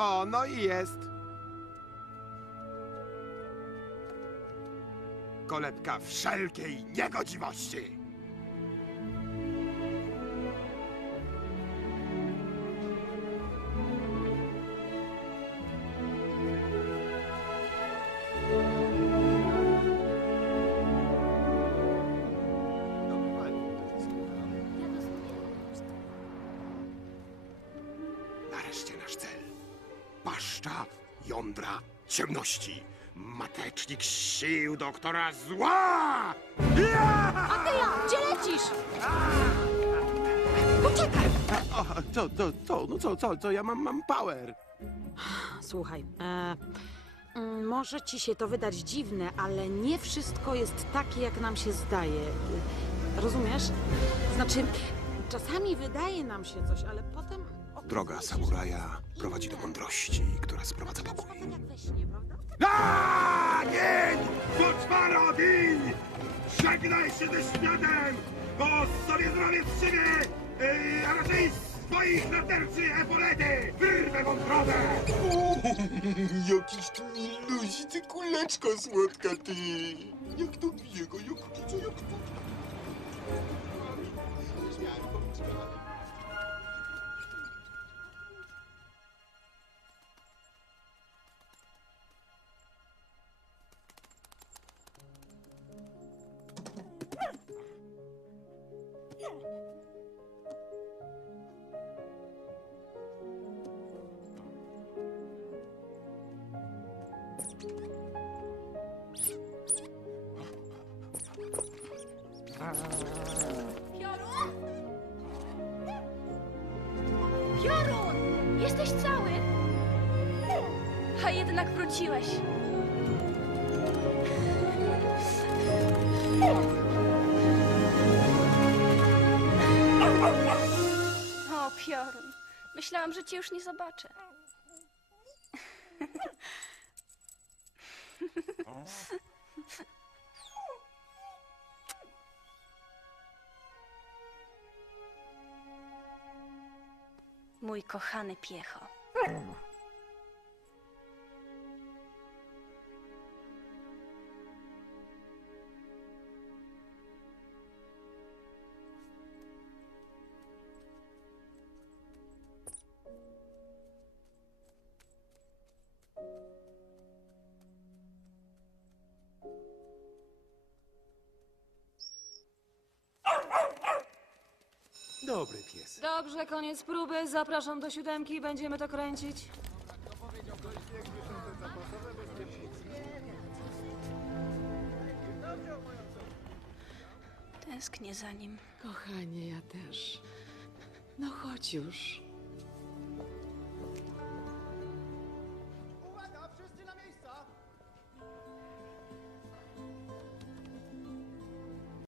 O, no i jest. Kolebka wszelkiej niegodziwości. Nareszcie nasz cel. Paszcza jądra ciemności. Matecznik sił doktora zła! Ja! Ateja, gdzie lecisz? Poczekaj! O, co, to, co, no co, co, co, ja mam, mam power. Słuchaj, e, mm, może ci się to wydać dziwne, ale nie wszystko jest takie, jak nam się zdaje. Rozumiesz? Znaczy, czasami wydaje nam się coś, ale potem... Droga samuraja prowadzi do mądrości, która sprowadza pokój. tak jak we śnie, prawda? A, Gień! Poczwaro, giń! Żegnaj się ze światem, bo sobie zrobię z siebie, yy, a raczej swoich naterczy epolety! Wyrwę wątrobę! Jakiś tu milusi, ty kuleczko słodka, ty. Jak to biega, jak to, co, jak to. Piorun? Piorun! Jesteś cały! A jednak wróciłeś. O, Piorun. Myślałam, że cię już nie zobaczę. Mój kochany piecho. Dobry pies. Dobrze, koniec próby. Zapraszam do siódemki i będziemy to kręcić. Tęsknię za nim. Kochanie, ja też. No chodź już.